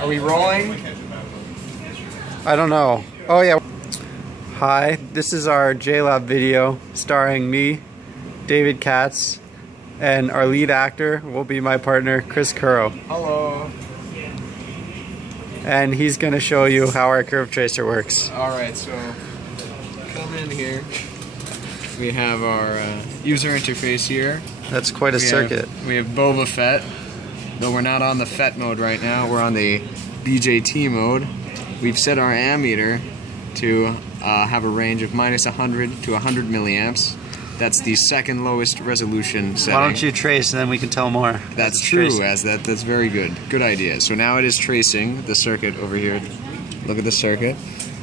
Are we rolling? I don't know. Oh yeah. Hi, this is our JLab video starring me, David Katz, and our lead actor will be my partner, Chris Curro. Hello. And he's going to show you how our curve tracer works. Alright, so come in here. We have our user interface here. That's quite a circuit. We have Boba Fett. Though we're not on the FET mode right now, we're on the BJT mode. We've set our ammeter to have a range of -100 to 100 milliamps. That's the second lowest resolution setting. Why don't you trace and then we can tell more. That's true, that's very good. Good idea. So now it is tracing the circuit over here. Look at the circuit.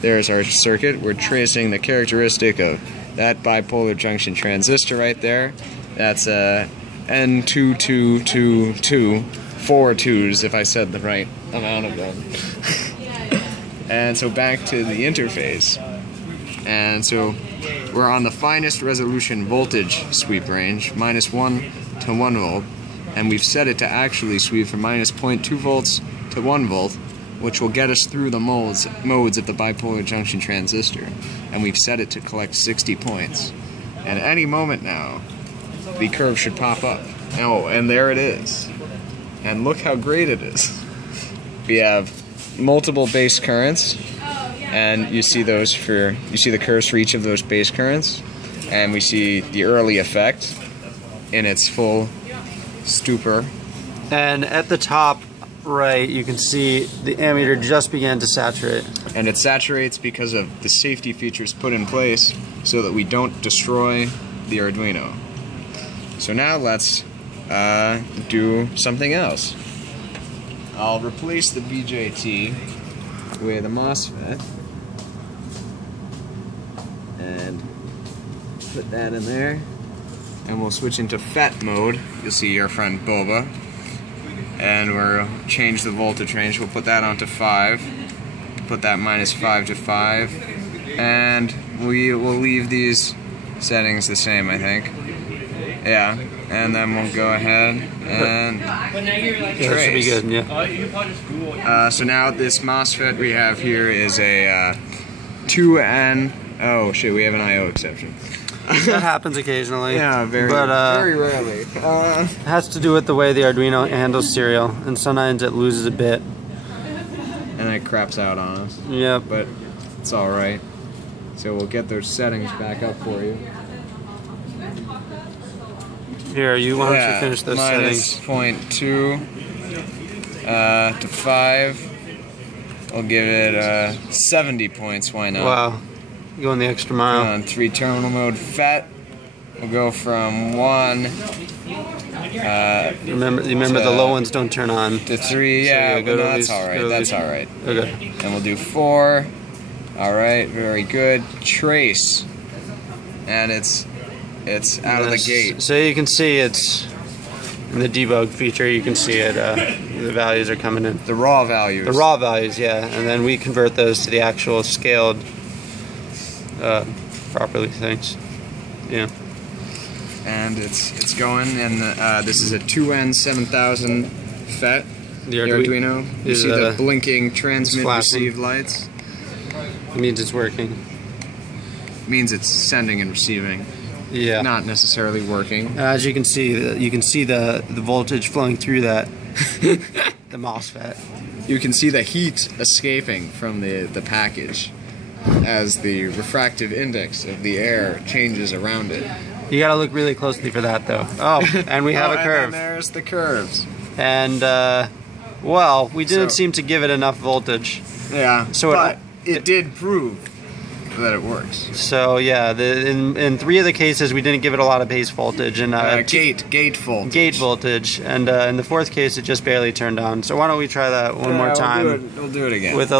There's our circuit. We're tracing the characteristic of that bipolar junction transistor right there. That's N2222, 4 twos if I said the right amount of them. And so back to the interface. And so we're on the finest resolution voltage sweep range, -1 to 1 volt, and we've set it to actually sweep from -0.2 volts to 1 volt, which will get us through the modes of the bipolar junction transistor. And we've set it to collect 60 points. And at any moment now, the curve should pop up. Oh, and there it is. And look how great it is. We have multiple base currents, and you see the curves for each of those base currents, and we see the early effect in its full stupor. And at the top right, you can see the ammeter just began to saturate. And it saturates because of the safety features put in place so that we don't destroy the Arduino. So now let's do something else. I'll replace the BJT with a MOSFET and put that in there, and we'll switch into FET mode. You'll see our friend Boba, and we'll change the voltage range. We'll put that onto 5, put that -5 to 5, and we will leave these settings the same, I think. Yeah, and then we'll go ahead and trace. That should be good, yeah. So now this MOSFET we have here is a 2N. Oh shit, we have an I/O exception. That happens occasionally. Yeah, very rarely. It has to do with the way the Arduino handles serial, and sometimes it loses a bit. And then it craps out on us. Yeah. But it's alright. So we'll get those settings back up for you. Here, why don't you finish those settings? -0.2 to 5. I'll give it 70 points, why not? Wow. Going the extra mile. On 3 terminal mode FET, we'll go from 1 remember the low ones don't turn on. to 3, yeah, so but that's alright, that's alright. Okay. And we'll do 4. Alright, very good. Trace. And it's out of the gate. So you can see it's in the debug feature, you can see it, the values are coming in. The raw values. The raw values, yeah. And then we convert those to the actual scaled properly things. Yeah. And it's going, and this is a 2N7000 FET. The Arduino. You see the blinking transmit receive lights? It means it's working. It means it's sending and receiving. Yeah. Not necessarily working. As you can see, the voltage flowing through that, the MOSFET. You can see the heat escaping from the package as the refractive index of the air changes around it. You gotta look really closely for that though. Oh, and we have a curve. And there's the curves. And, well, we didn't seem to give it enough voltage. Yeah, so but it did prove that it works. So yeah, in 3 of the cases we didn't give it a lot of base voltage and gate voltage. Gate voltage, and in the 4th case it just barely turned on. So why don't we try that one more time? We'll do it again. We'll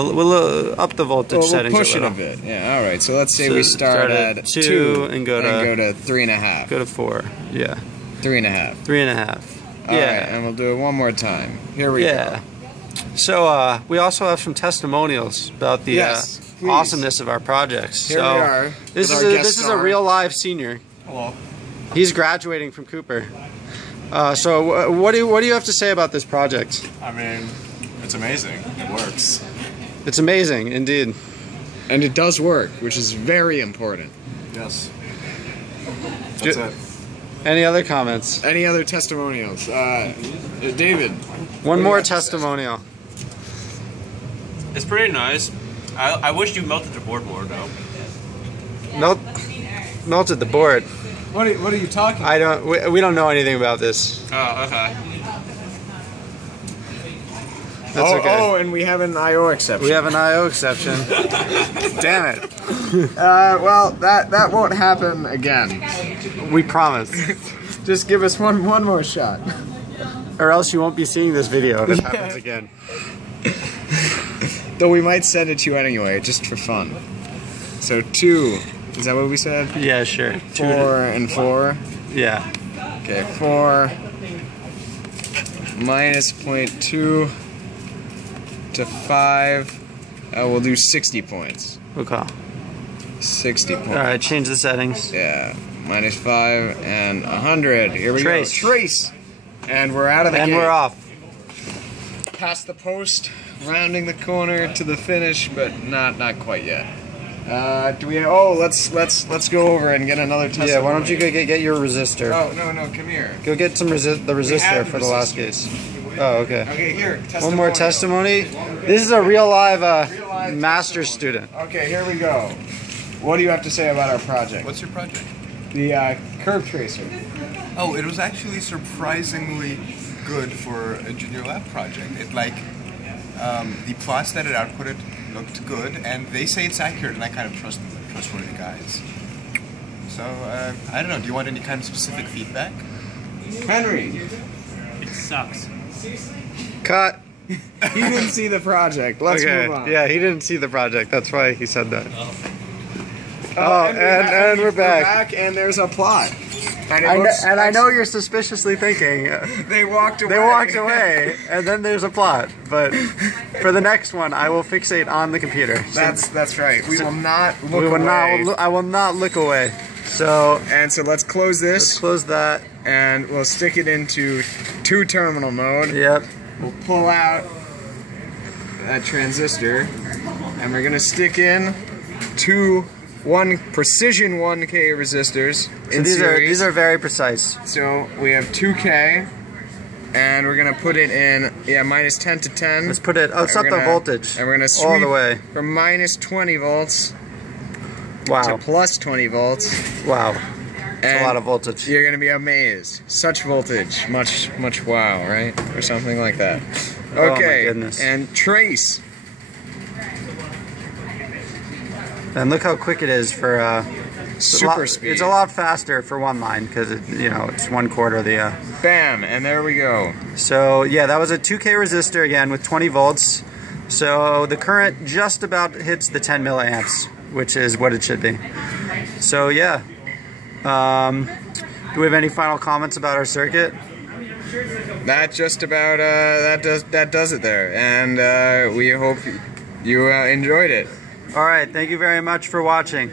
up the voltage settings. We'll push it a bit. Yeah. All right. So let's say we start at 2 and go to 3.5. Go to 4. Yeah. 3.5. 3.5. Yeah. All right, and we'll do it one more time. Here we go. So we also have some testimonials about the awesomeness of our projects. Here we are. This is a real live senior. Hello. He's graduating from Cooper. So what do you have to say about this project? I mean, It's amazing. It works. It's amazing, indeed. And it does work, which is very important. Yes. That's it. Any other comments? Any other testimonials? David. One more testimonial. It's pretty nice. I wish you melted the board more though. Melted the board. What are you talking about? I don't. We don't know anything about this. Oh, okay. That's okay. Oh, and we have an IO exception. We have an IO exception. Damn it. Well, that won't happen again. We promise. Just give us one more shot. Or else you won't be seeing this video if it happens again. Though we might send it to you anyway, just for fun. So 2, is that what we said? Yeah, sure. 4 and 4. Yeah. Okay, 4 minus 0.2 to 5. We'll do 60 points. Okay. 60 points. Alright, change the settings. Yeah. Minus 5 and 100. Here we Trace. go. Trace. And we're out of the And gate. we're off. Past the post, rounding the corner to the finish, but not quite yet. Do we? Oh, let's go over and get another test. Yeah, why don't you go get your resistor? Oh no, come here. Go get some the resistor have for the last resistors. case. Oh, okay. Okay, here. One more testimony. This is a real live master's student. Okay, here we go. What do you have to say about our project? What's your project? The curve tracer. Oh, it was actually surprisingly good for a junior lab project. It the plots that it outputted looked good, and they say it's accurate, and I kind of trust them. They're trustworthy guys. So I don't know. Do you want any kind of specific feedback? Henry. It sucks. Cut. He didn't see the project. Let's Okay. move on. Yeah, he didn't see the project. That's why he said that. Oh, and we're back. And there's a plot. And, I know you're suspiciously thinking they walked away. they walked away, and then there's a plot. But for the next one, I will fixate on the computer. So That's right. We will not look we will away. not. I will not look away. So And so let's close let's this, close that. and we'll stick it into 2-terminal mode. Yep. We'll pull out that transistor, and we're gonna stick in 2 precision 1K resistors in So series. these are very precise. So we have 2K, and we're gonna put it in minus 10 to 10. Let's put it. Oh, it's And up we're the gonna- voltage. And we're gonna sweep all the way. from minus 20 volts to Wow. plus 20 volts. Wow. It's And a lot of voltage. You're gonna be amazed. Such voltage, much wow, right? Or something like that. Oh, my Okay, goodness. and trace. And look how quick it is for Super speed. It's a lot faster for one line because it's 1/4 of the. Bam, and there we go. So yeah, that was a 2K resistor again with 20 volts. So the current just about hits the 10 milliamps, which is what it should be. So yeah. Do we have any final comments about our circuit? That just about that does it there, and we hope you enjoyed it. All right, thank you very much for watching.